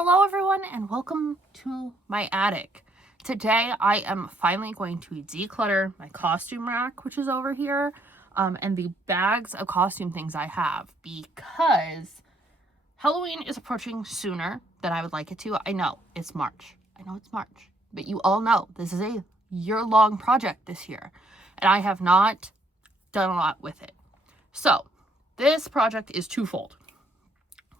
Hello everyone and welcome to my attic. Today I am finally going to declutter my costume rack, which is over here, and the bags of costume things I have, because Halloween is approaching sooner than I would like it to. I know it's March, but you all know this is a year-long project this year, and I have not done a lot with it. So this project is twofold.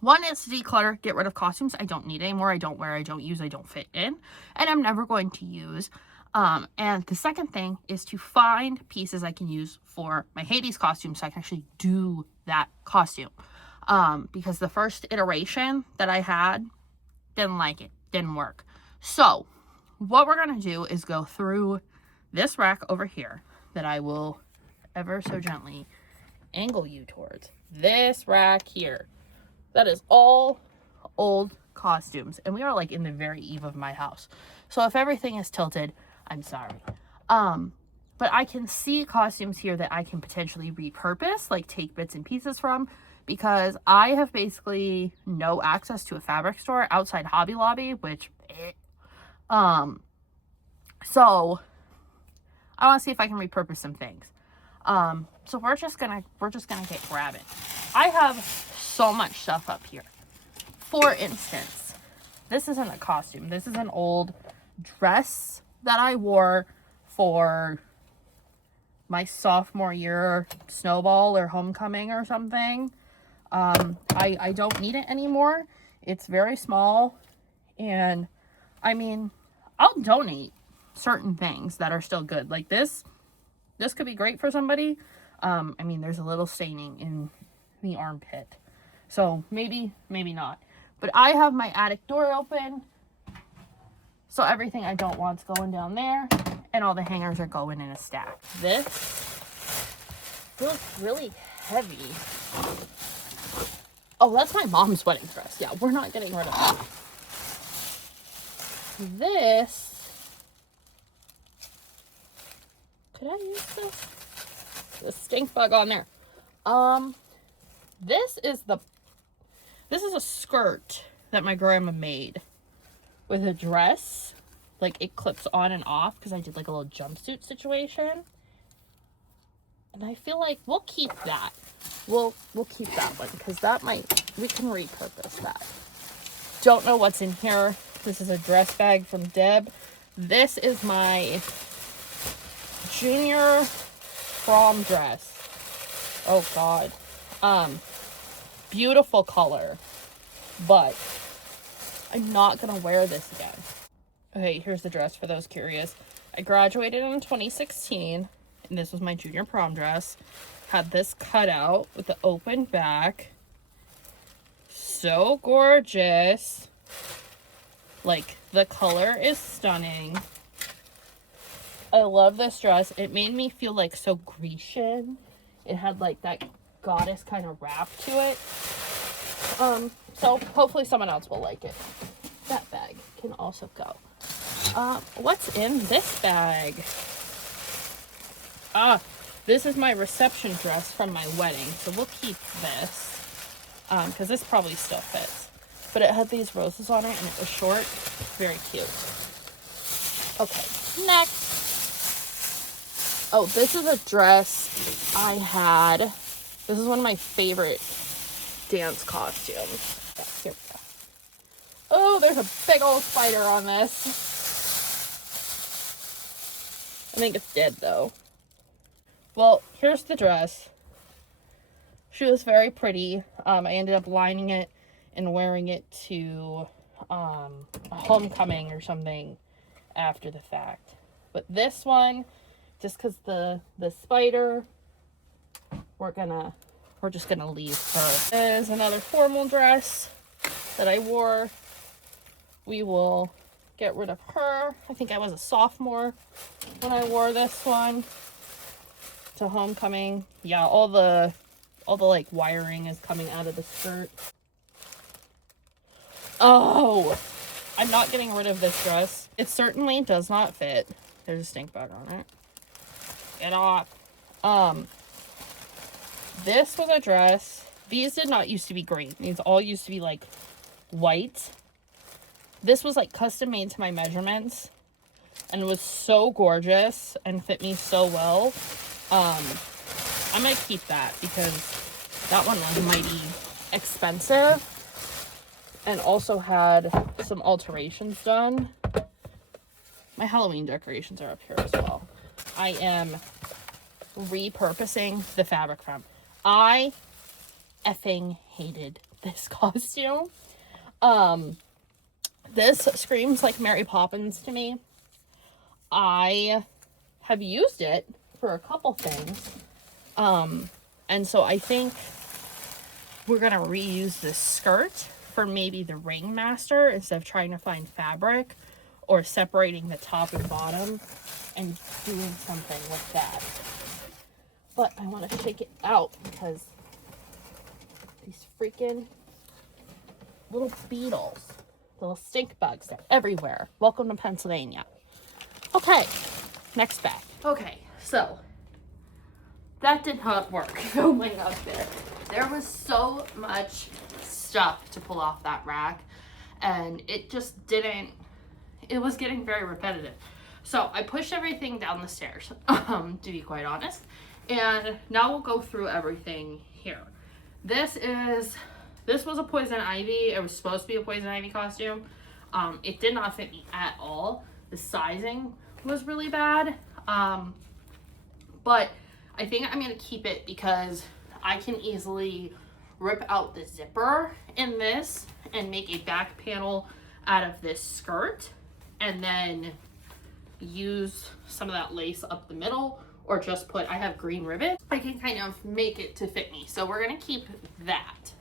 One is to declutter, get rid of costumes I don't need anymore, I don't wear, I don't use, I don't fit in, and I'm never going to use. And the second thing is to find pieces I can use for my Hades costume so I can actually do that costume. Because the first iteration that I had, didn't like it, didn't work. So what we're going to do is go through this rack over here that I will ever so gently angle you towards. This rack here. That is all old costumes. And we are like in the very eve of my house. So if everything is tilted, I'm sorry. But I can see costumes here that I can potentially repurpose, like take bits and pieces from, because I have basically no access to a fabric store outside Hobby Lobby, which, so I want to see if I can repurpose some things. So we're just gonna get grabbing. I have so much stuff up here. For instance, this isn't a costume. This is an old dress that I wore for my sophomore year snowball or homecoming or something. I don't need it anymore. It's very small, and I mean, I'll donate certain things that are still good. Like this could be great for somebody. I mean, there's a little staining in the armpit. So maybe not. But I have my attic door open. So everything I don't want's going down there. And all the hangers are going in a stack. This feels really heavy. Oh, that's my mom's wedding dress. Yeah, we're not getting rid of that. This. Could I use this? The stink bug on there. This is a skirt that my grandma made with a dress. Like, it clips on and off because I did like a little jumpsuit situation. And I feel like we'll keep that. We'll keep that one because we can repurpose that. Don't know what's in here. This is a dress bag from Deb. This is my junior prom dress. Oh God. Beautiful color, but I'm not gonna wear this again. Okay, here's the dress for those curious. I graduated in 2016, and this was my junior prom dress. Had this cutout with the open back. So gorgeous. Like, the color is stunning. I love this dress. It made me feel like so Grecian. It had like that goddess kind of wrap to it. So hopefully someone else will like it. That bag can also go. What's in this bag? This is my reception dress from my wedding. So we'll keep this. Because this probably still fits. But it had these roses on it and it was short. Very cute. Okay, next. Oh, this is a dress I had. This is one of my favorite dance costumes. Yeah, here we go. Oh, there's a big old spider on this. I think it's dead though. Well, here's the dress. She was very pretty. I ended up lining it and wearing it to a homecoming or something after the fact. But this one, just because the spider, we're just gonna leave her. There's another formal dress that I wore. We will get rid of her. I think I was a sophomore when I wore this one to homecoming. Yeah, all the like wiring is coming out of the skirt. Oh, I'm not getting rid of this dress. It certainly does not fit. There's a stink bug on it. Get off. This was a dress. These did not used to be green. These all used to be like white. This was like custom made to my measurements and was so gorgeous and fit me so well. I'm gonna keep that because that one was mighty expensive and also had some alterations done. My Halloween decorations are up here as well. I am repurposing the fabric from. I effing hated this costume. This screams like Mary Poppins to me. I have used it for a couple things. And so I think we're gonna reuse this skirt for maybe the ringmaster instead of trying to find fabric or separating the top and bottom and doing something with that. But I want to shake it out because these freaking little beetles, little stink bugs, they're everywhere. Welcome to Pennsylvania. Okay, next bag. Okay, so that did not work filming up there. There was so much stuff to pull off that rack and it just didn't, it was getting very repetitive. So I pushed everything down the stairs, to be quite honest. And now we'll go through everything here. This was a poison ivy. It was supposed to be a poison ivy costume. It did not fit me at all. The sizing was really bad. But I think I'm gonna keep it because I can easily rip out the zipper in this and make a back panel out of this skirt and then use some of that lace up the middle or just put, I have green ribbon. I can kind of make it to fit me. So we're gonna keep that.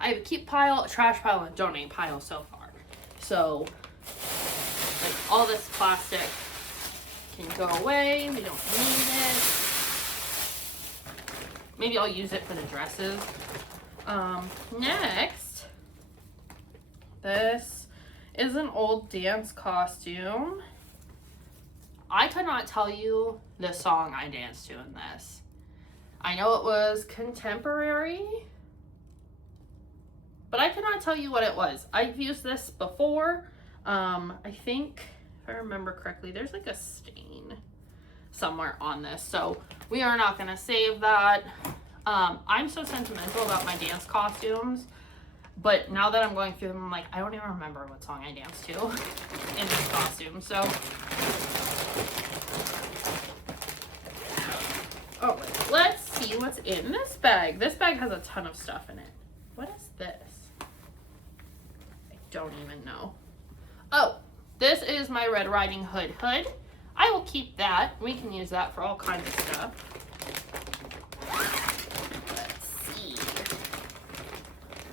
I have a keep pile, a trash pile, and a donate pile so far. So like all this plastic can go away. We don't need it. Maybe I'll use it for the dresses. Next, this is an old dance costume. I could not tell you the song I danced to in this. I know it was contemporary, but I could not tell you what it was. I've used this before. I think, if I remember correctly, there's like a stain somewhere on this. So we are not gonna save that. I'm so sentimental about my dance costumes, but now that I'm going through them, I'm like, I don't even remember what song I danced to in this costume. So, all right, let's see what's in this bag. This bag has a ton of stuff in it. What is this? I don't even know. Oh, this is my Red Riding Hood hood. I will keep that. We can use that for all kinds of stuff. Let's see.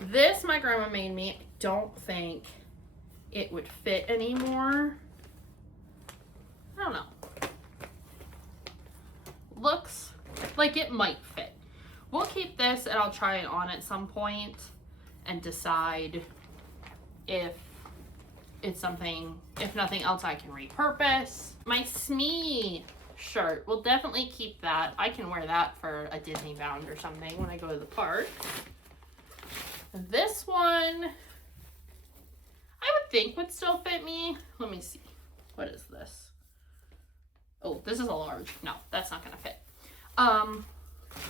This my grandma made me. I don't think it would fit anymore. I don't know. Looks like it might fit. We'll keep this and I'll try it on at some point and decide if it's something, if nothing else, I can repurpose. My Smee shirt, we'll definitely keep that. I can wear that for a Disney bound or something when I go to the park. This one, I would think would still fit me. Let me see. What is this? Oh, this is a large. No, that's not gonna fit.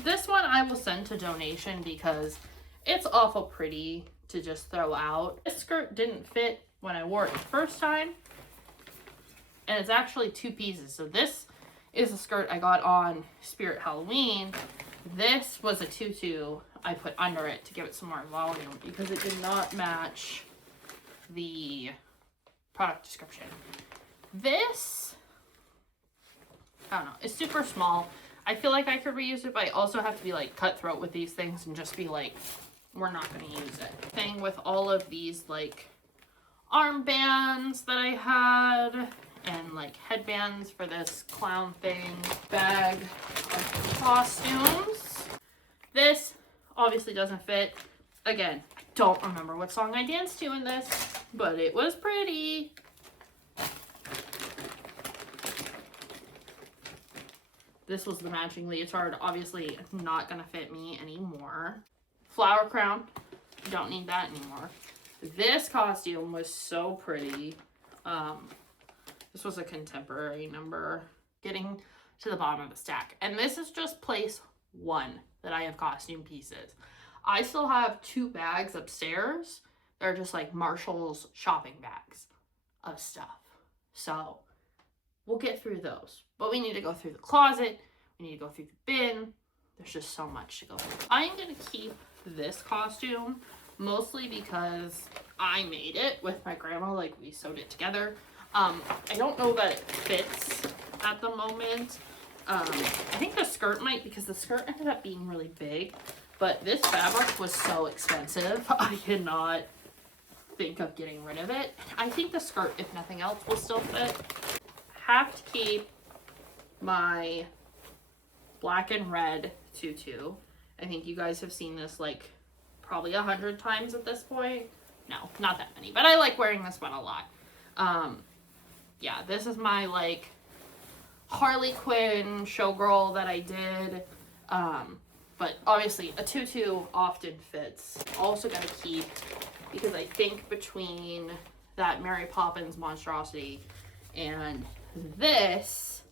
This one I will send to donation because it's awful pretty to just throw out. This skirt didn't fit when I wore it the first time, and it's actually two pieces. So this is a skirt I got on Spirit Halloween. This was a tutu I put under it to give it some more volume because it did not match the product description. This, I don't know, it's super small. I feel like I could reuse it, but I also have to be like cutthroat with these things and just be like, we're not going to use it. Thing with all of these like armbands that I had and like headbands for this clown thing. Bag of costumes. This obviously doesn't fit. Again, I don't remember what song I danced to in this, but it was pretty. This was the matching leotard. Obviously not gonna fit me anymore. Flower crown. Don't need that anymore. This costume was so pretty. This was a contemporary number. Getting to the bottom of the stack. And this is just place 1 that I have costume pieces. I still have 2 bags upstairs. They're just like Marshall's shopping bags of stuff. So we'll get through those. But we need to go through the closet. We need to go through the bin. There's just so much to go through. I am going to keep this costume mostly because I made it with my grandma. Like, we sewed it together. I don't know that it fits at the moment. I think the skirt might, because the skirt ended up being really big. But this fabric was so expensive, I cannot think of getting rid of it. I think the skirt, if nothing else, will still fit. Have to keep my black and red tutu. I think you guys have seen this like probably 100 times at this point. No, not that many, but I like wearing this one a lot. Yeah, this is my like Harley Quinn showgirl that I did. But obviously a tutu often fits. Also gotta keep, because I think between that Mary Poppins monstrosity and this,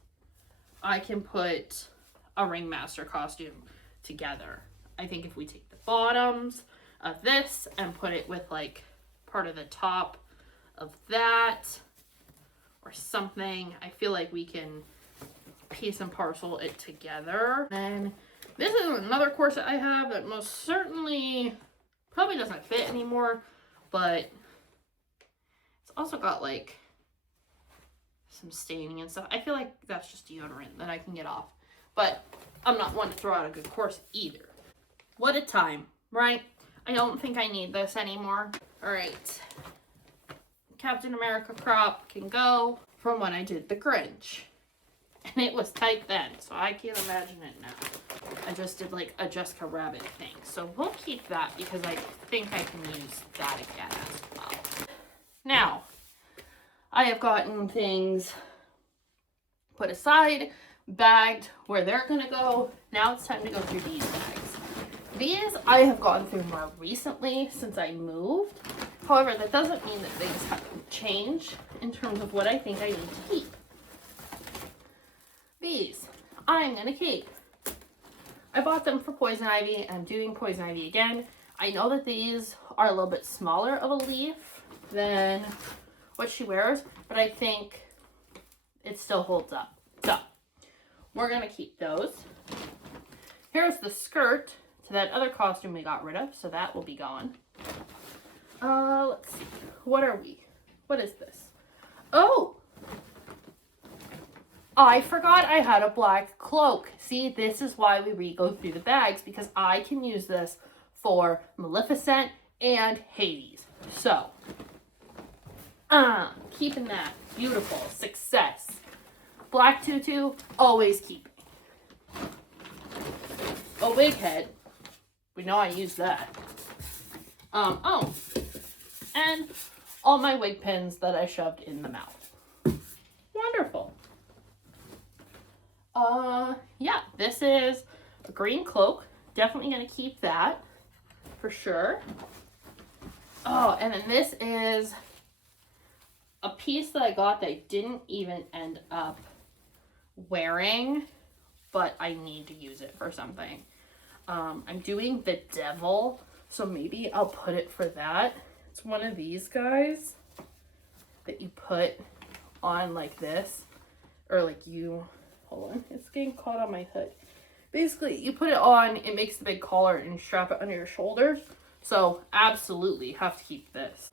I can put a ringmaster costume together. I think if we take the bottoms of this and put it with like part of the top of that or something, I feel like we can piece and parcel it together. Then this is another corset I have that most certainly probably doesn't fit anymore, but it's also got like some staining and stuff. I feel like that's just deodorant that I can get off, but I'm not one to throw out a good corset either. What a time, right? I don't think I need this anymore. All right, Captain America crop can go from when I did the Grinch. And it was tight then, so I can't imagine it now. I just did like a Jessica Rabbit thing. So we'll keep that because I think I can use that again as well. Now, I have gotten things put aside, bagged where they're gonna go. Now it's time to go through these bags. These I have gone through more recently since I moved. However, that doesn't mean that things haven't changed in terms of what I think I need to keep. These I'm gonna keep. I bought them for Poison Ivy. I'm doing Poison Ivy again. I know that these are a little bit smaller of a leaf than what she wears, but I think it still holds up. So we're gonna keep those. Here's the skirt to that other costume we got rid of, so that will be gone. Let's see. What are we? What is this? Oh! I forgot I had a black cloak. See, this is why we go through the bags, because I can use this for Maleficent and Hades. So, keeping that. Beautiful. Success. Black tutu, always keeping. A wig head. We know I use that. Oh. And all my wig pins that I shoved in the mouth. Wonderful. Yeah, this is a green cloak. Definitely gonna keep that for sure. Oh, and then this is a piece that I got that I didn't even end up wearing, but I need to use it for something. I'm doing the devil, so maybe I'll put it for that. It's one of these guys that you put on like this, or like you, hold on, it's getting caught on my hood. Basically, you put it on, it makes the big collar, and you strap it under your shoulders. So absolutely have to keep this.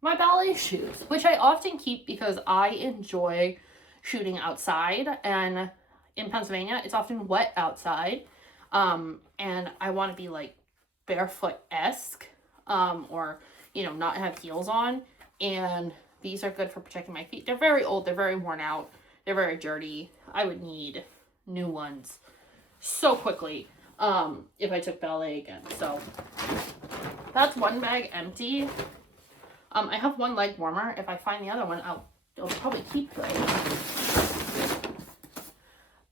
My ballet shoes, which I often keep because I enjoy shooting outside, and in Pennsylvania, it's often wet outside. And I want to be like barefoot-esque, or, you know, not have heels on. And these are good for protecting my feet. They're very old. They're very worn out. They're very dirty. I would need new ones so quickly, if I took ballet again. So that's one bag empty. I have one leg warmer. If I find the other one, I'll probably keep those.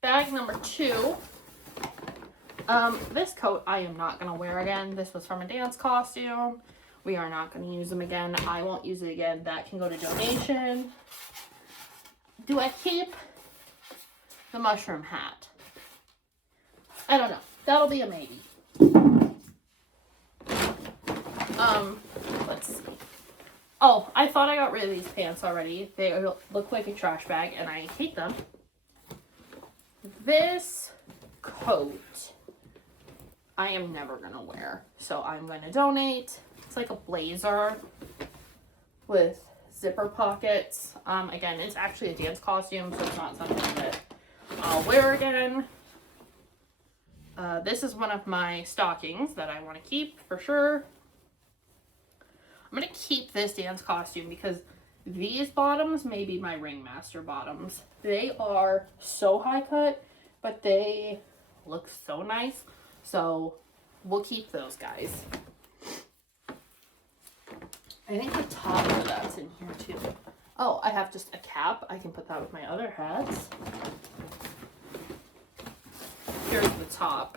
Bag number 2. This coat I am not going to wear again. This was from a dance costume. We are not going to use them again. I won't use it again. That can go to donation. Do I keep the mushroom hat? I don't know. That'll be a maybe. Let's see. Oh, I thought I got rid of these pants already. They look like a trash bag, and I hate them. This coat, I am never going to wear. So I'm going to donate. It's like a blazer with zipper pockets. Again, it's actually a dance costume, so it's not something that I'll wear again. This is one of my stockings that I want to keep for sure. I'm going to keep this dance costume because these bottoms may be my ringmaster bottoms. They are so high cut, but they look so nice. So we'll keep those guys. I think the top of that's in here too. Oh, I have just a cap. I can put that with my other hats. Here's the top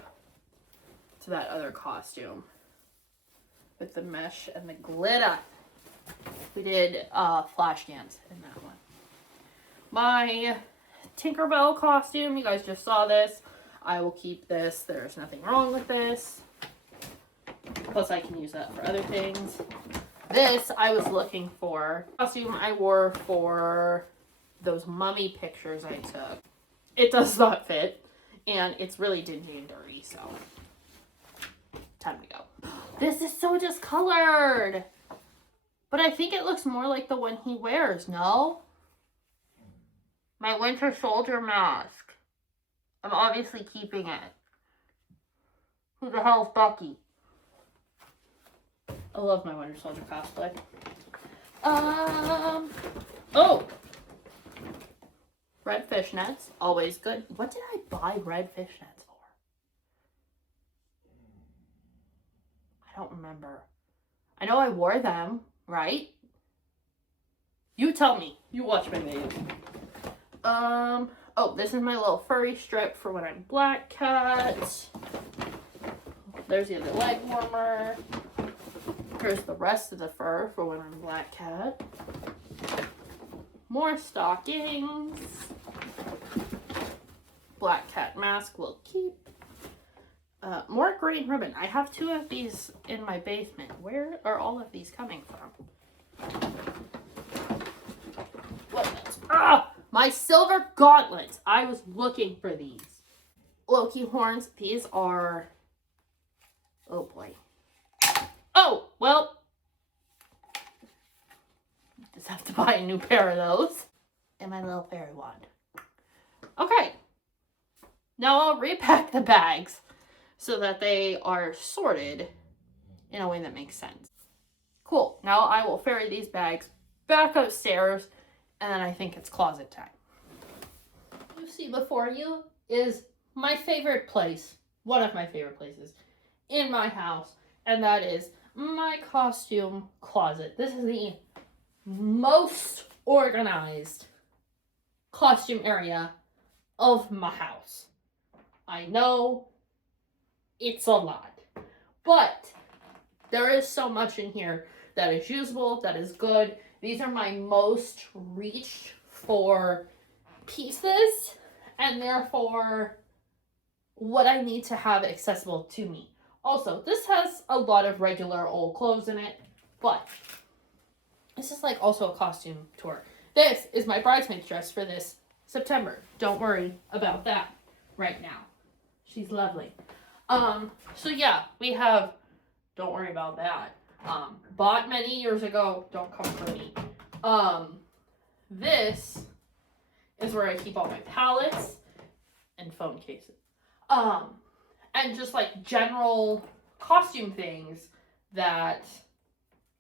to that other costume with the mesh and the glitter. We did flash dance in that one. My Tinkerbell costume, you guys just saw this. I will keep this. There's nothing wrong with this. Plus I can use that for other things. This I was looking for. Costume I wore for those mummy pictures I took. It does not fit. And it's really dingy and dirty, so time to go. This is so discolored. But I think it looks more like the one he wears, no? My Winter Soldier mask. I'm obviously keeping it. Who the hell is Bucky? I love my Winter Soldier cosplay. Oh! Red fishnets. Always good. What did I buy red fishnets for? I don't remember. I know I wore them, right? You tell me. You watch my videos. Oh, this is my little furry strip for when I'm Black Cat. There's the other leg warmer. Here's the rest of the fur for when I'm Black Cat. More stockings. Black Cat mask will keep. More green ribbon. I have 2 of these in my basement. Where are all of these coming from? What else? Ah! My silver gauntlets. I was looking for these. Loki horns. These are... Oh boy. Oh, well. Just have to buy a new pair of those. And my little fairy wand. Okay. Now I'll repack the bags so that they are sorted in a way that makes sense. Cool. Now I will ferry these bags back upstairs, and then I think it's closet time. What you see before you is my favorite place, one of my favorite places in my house, and that is my costume closet. This is the most organized costume area of my house. I know it's a lot, but there is so much in here that is usable, that is good. These are my most reached for pieces, and therefore what I need to have accessible to me. Also, this has a lot of regular old clothes in it, but this is like also a costume tour. This is my bridesmaid dress for this September. Don't worry about that right now. She's lovely. So yeah, we have, don't worry about that. Bought many years ago, don't come for me. This is where I keep all my palettes and phone cases. And just like general costume things that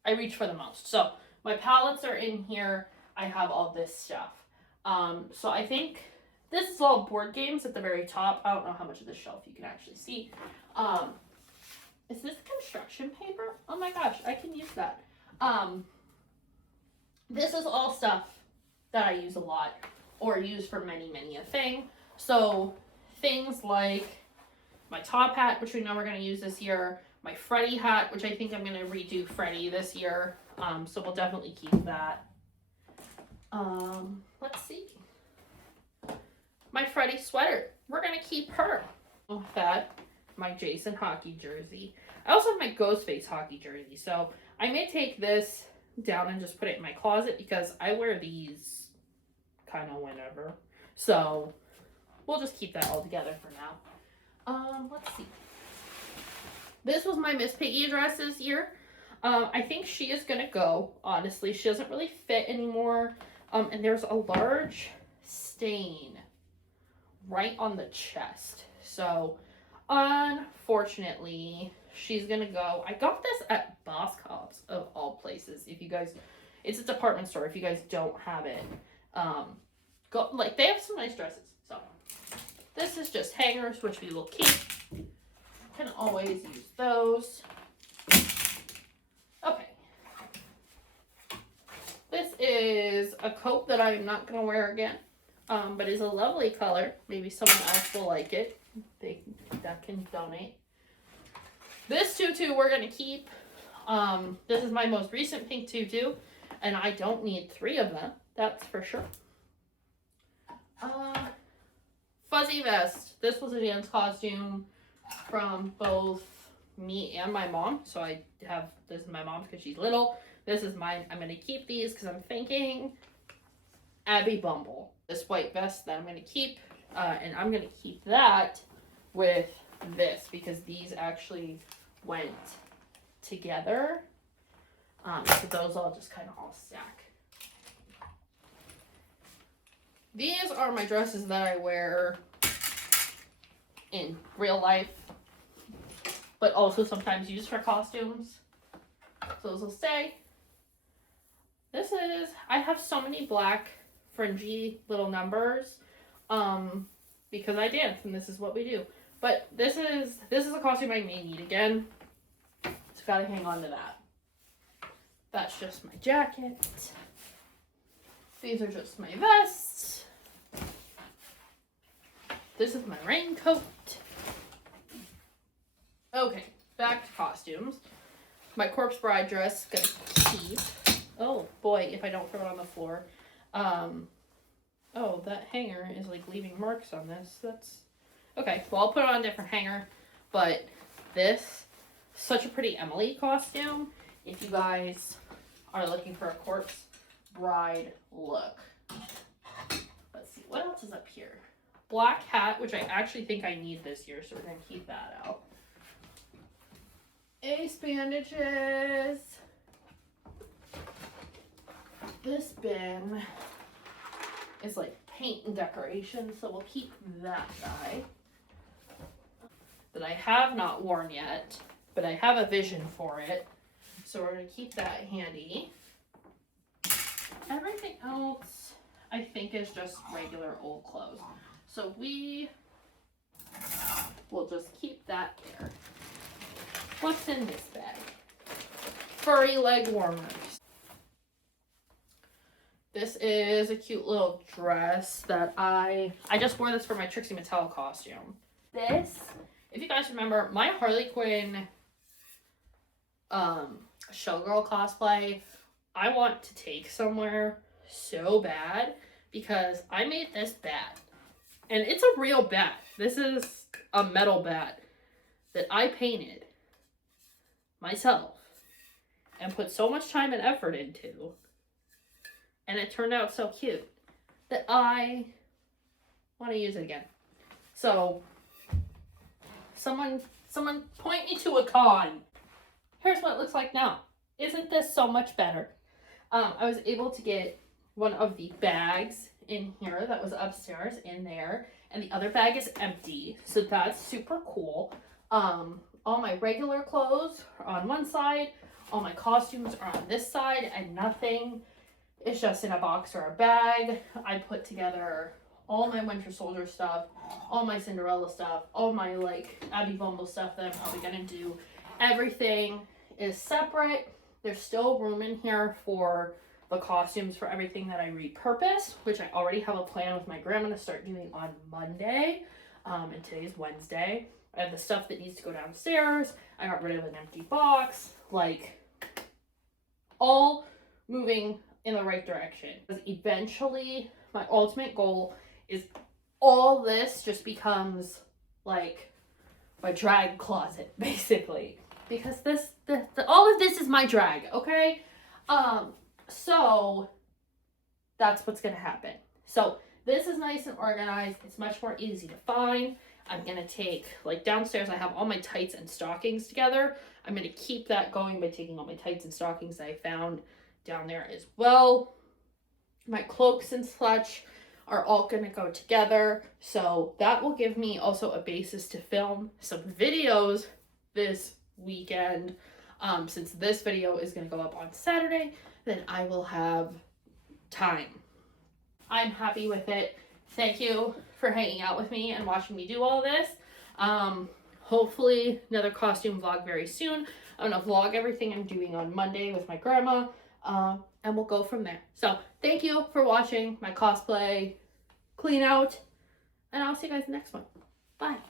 I reach for the most. So my palettes are in here. I have all this stuff. So I think this is all board games at the very top. I don't know how much of the shelf you can actually see. Is this construction paper? Oh my gosh, I can use that. This is all stuff that I use a lot or use for many a thing. So things like my top hat, which we know we're going to use this year, My Freddy hat, which I think I'm going to redo Freddy this year. So we'll definitely keep that. Let's see. My Freddy sweater. We're going to keep her. That, my Jason hockey jersey. I also have my Ghostface hockey jersey. So I may take this down and just put it in my closet because I wear these kind of whenever. So we'll just keep that all together for now. Let's see. This was my Miss Piggy dress this year. I think she is gonna go, honestly. She doesn't really fit anymore. And there's a large stain right on the chest. So unfortunately, she's gonna go. I got this at Boss Cops of all places. If you guys, it's a department store. If you guys don't have it, go, like, they have some nice dresses. So this is just hangers, which we will keep. Can always use those. Okay. This is a coat that I'm not going to wear again, but is a lovely color. Maybe someone else will like it. That can donate. This tutu we're going to keep. This is my most recent pink tutu, and I don't need 3 of them. That's for sure. Fuzzy vest. This was a dance costume from both me and my mom. So I have, this is my mom's because she's little. This is mine. I'm going to keep these because I'm thinking Abby Bumble. This white vest that I'm going to keep. And I'm going to keep that with this because these actually went together. So those all just kind of all stack. These are my dresses that I wear in real life, but also sometimes used for costumes. So those will stay. This is, I have so many black fringy little numbers because I dance and this is what we do. But this is a costume I may need again. Just gotta hang on to that. That's just my jacket. These are just my vests. This is my raincoat. Okay, back to costumes. My Corpse Bride dress, gonna keep. Oh boy, if I don't throw it on the floor. Oh, that hanger is like leaving marks on this. That's okay. Well, I'll put it on a different hanger. But this, such a pretty Emily costume. If you guys are looking for a Corpse Bride look. Let's see, what else is up here? Black hat, which I actually think I need this year, so we're gonna keep that out. Ace bandages. This bin is like paint and decoration, so we'll keep that guy. That I have not worn yet, but I have a vision for it. So we're gonna keep that handy. Everything else, I think, is just regular old clothes. So we will just keep that there. What's in this bag? Furry leg warmers. This is a cute little dress that I just wore this for my Trixie Mattel costume. This, if you guys remember, my Harley Quinn showgirl cosplay, I want to take somewhere so bad because I made this bat. And it's a real bat. This is a metal bat that I painted myself and put so much time and effort into. And it turned out so cute that I want to use it again. So, someone point me to a con. Here's what it looks like now. Isn't this so much better? I was able to get one of the bags in here that was upstairs in there, and the other bag is empty, so that's super cool. All my regular clothes are on one side, all my costumes are on this side, and nothing is just in a box or a bag. I put together all my Winter Soldier stuff, all my Cinderella stuff, all my like Abby Bumble stuff that I'm probably gonna do. Everything is separate. There's still room in here for the costumes for everything that I repurpose, which I already have a plan with my grandma to start doing on Monday. And today's Wednesday. I have the stuff that needs to go downstairs. I got rid of an empty box. Like, all moving in the right direction. Because eventually, my ultimate goal is all this just becomes like my drag closet, basically. Because all of this is my drag, okay? So that's what's gonna happen. So this is nice and organized. It's much more easy to find. I'm gonna take, like, downstairs I have all my tights and stockings together. I'm gonna keep that going by taking all my tights and stockings that I found down there as well. My cloaks and such are all gonna go together. So that will give me also a basis to film some videos this weekend. Since this video is gonna go up on Saturday, then I will have time. I'm happy with it. Thank you for hanging out with me and watching me do all this. Hopefully another costume vlog very soon. I'm gonna vlog everything I'm doing on Monday with my grandma, and we'll go from there. So thank you for watching my cosplay clean out, and I'll see you guys in the next one. Bye.